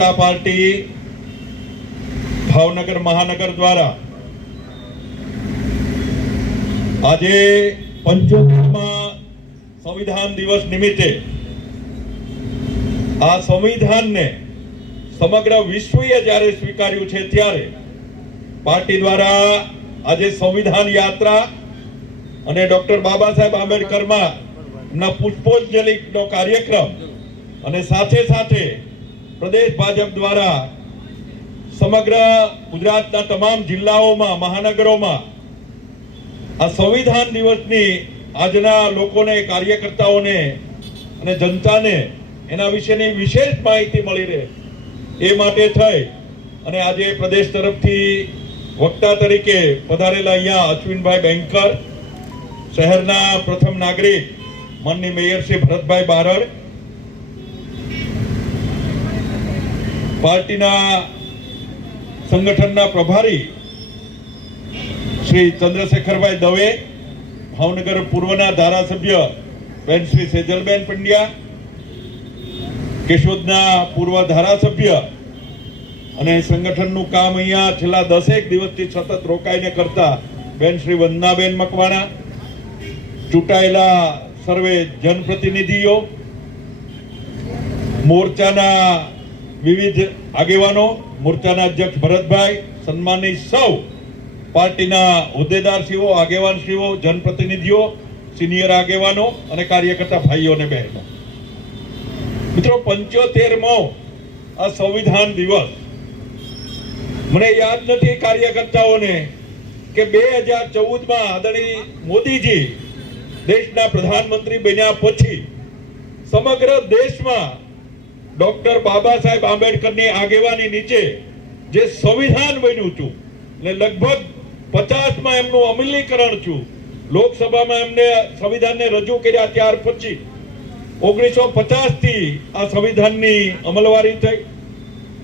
Party Bhavnagar महानगर द्वारा आज 75मा संविधान दिवस निमित्ते आ संविधान ने समग्र विश्वए ज्यारे स्वीकार्યું છે ત્યારે पार्टी द्वारा आज संविधान यात्रा અને ડોક્ટર બાબા સાહેબ આંબેડકર માં પુષ્પોંજલિનો કાર્યક્રમ અને સાથે સાથે प्रदेश भाजप द्वारा समग्र गुजरातना तमाम जिल्लाओं महानगरों में आ संविधान दिवस की आजना लोकोने कार्यकर्ताओने अने जनताने एना विशेनी विशेष माहिती मळी रहे ए माटे थई अने आजे प्रदेश तरफथी वक्ता तरीके पधारेला अहींया अश्विनभाई बेंकर, शहरना प्रथम नागरिक माननीय मेयर श्री भरतभाई बारड़, पार्टी संगठन प्रभारी श्री चंद्रशेखर भाई दवे, भावनगर पूर्व धारासभ्य बेन श्री सेजलबेन पंड्या, केशोद पूर्व धारासभ्य अने संगठन नु काम अहींया छेल्ला 10 दिवस थी सतत रोकाईने करता बेन श्री वंदनाबेन मकवाना, चूंटायेला सर्वे जनप्रतिनिधिओ, मोर्चाना विविध आगेवानो, मोर्चाना अध्यक्ष भरतभाई, सन्मानित सौ पार्टीना होद्देदारश्रीओ, आगेवानश्रीओ, जनप्रतिनिधिओ, सीनियर आगेवानो अने कार्यकर्ता भाईओ ने बहनों, मित्रों 75मो आ संविधान दिवस मने याद नथी कार्यकर्ताओने के 2014 में आदरणीय मोदीजी देशना प्रधानमंत्री बन्या पछी समग्र देश में डॉक्टर बाबा साहेब आंबेडकर ने आगेवानी नीचे जे संविधान बन्यु छू ने लगभग 50 में एमनु अमलीकरण छू, लोकसभा में एमने संविधान ने रजू कर्या त्यार पछी 1950 थी आ संविधान नी अमलवारी थई,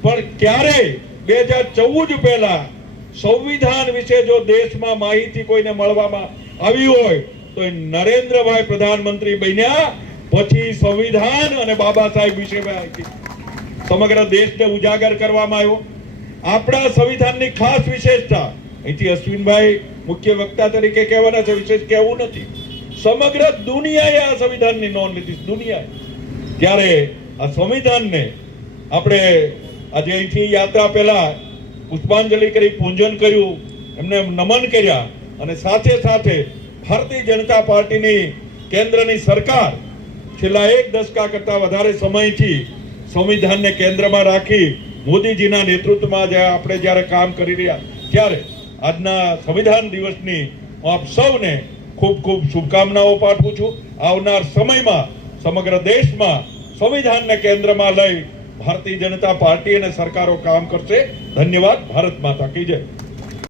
पण क्यारे 2014 पहला संविधान विषे जो देश में माहिती कोईने मळवामां आवी होय तो नरेंद्रभाई प्रधानमंत्री बन्या पछी संविधान और बाबा साहेब विषय माहिती समग्र देश ने उजागर करवामां आव्यो। आपणा संविधान की खास विशेषता अहींथी अश्विनभाई मुख्य वक्ता तरीके कहेवाना छे, विशेष कहेवुं नथी, समग्र दुनियाए आ संविधान की नोंध लीधी, दुनियाए। त्यारे आ संविधान ने आपणे आज अहींथी यात्रा पहेला पुष्पांजलि करी पूजन कर्युं, एमने नमन कर्या अने साथे साथे भारतीय जनता पार्टी केन्द्रनी सरकार छेल्ला 1 दशका करता वधारे समयथी संविधान ने केंद्र में राखी मोदीजीना नेतृत्वमां आपणे ज्यारे काम करी रह्या त्यारे आजना संविधान दिवसनी आप सौने खूब खूब शुभकामनाओं पाठवुं छुं। आवनार समयमां समग्र देश में संविधान ने केंद्र में लई भारतीय जनता पार्टी अने सरकारो काम करशे। धन्यवाद। भारत माता की जय।